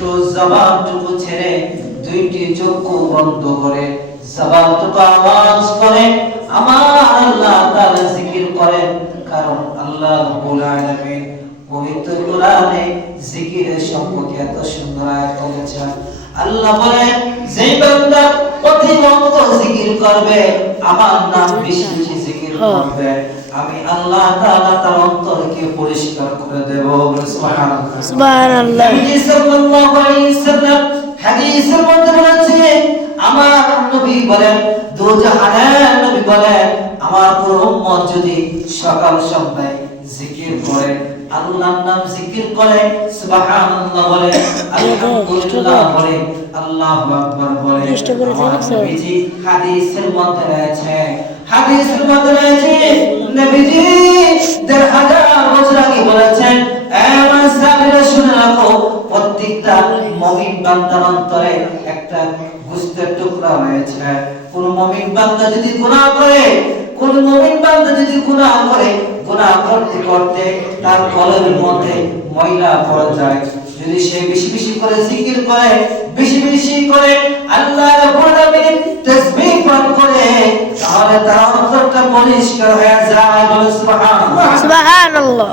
একটু জবাবটুকু ছেড়ে দুইটি চক্ষু বন্ধ করে জবাবটুকু আওয়াজ করে আমার আল্লাহ তাআলা জিকির করেন কারণ আল্লাহ রাব্বুল আলামিন পবিত্র কোরআনে জিকিরের সম্পর্কে এত সুন্দর আয়াত বলেছেন। আল্লাহ বলেন যে বান্দা প্রতিনিয়ত জিকির করবে আমার নাম বেশি বেশি জিকির করবে। আমি আল্লাহ তাআলা তার অন্তরকে পরিষ্কার করে দেব। সুবহানাল্লাহ। সুবহানাল্লাহ। নবী সাল্লাল্লাহু আলাইহি সাল্লাম হাদিসের মধ্যে বলেছে আমার নবী বলেন দুজাহানের নবী বলেন আমার পুরো উম্মত যদি সকাল সন্ধ্যায় জিকির করে আল্লাহর নাম জিকির করে সুবহানাল্লাহ বলে আলহামদুলিল্লাহ বলে আল্লাহু আকবার বলে। আমার নবীজি হাদিসের মধ্যে রয়েছে হাদিসের মধ্যে রয়েছে নবীজি দেড় হাজার বছর আগে বলেছেন, "এ সাহাবীরা শুনে রাখো, প্রত্যেকটা মুমিন বান্দার অন্তরে একটা গোশতের টুকরা রয়েছে কোন মুমিন বান্দা যদি গুনাহ করে, কোন মুমিন বান্দা যদি গুনাহ করে, গুনাহ করতে তার মধ্যে ময়লা যদি সে বেশি বেশি করে বেশি বেশি করে আল্লাহ রাব্বুল তাহলে তার পরিষ্কার হয়ে যায় সুবহানাল্লাহ।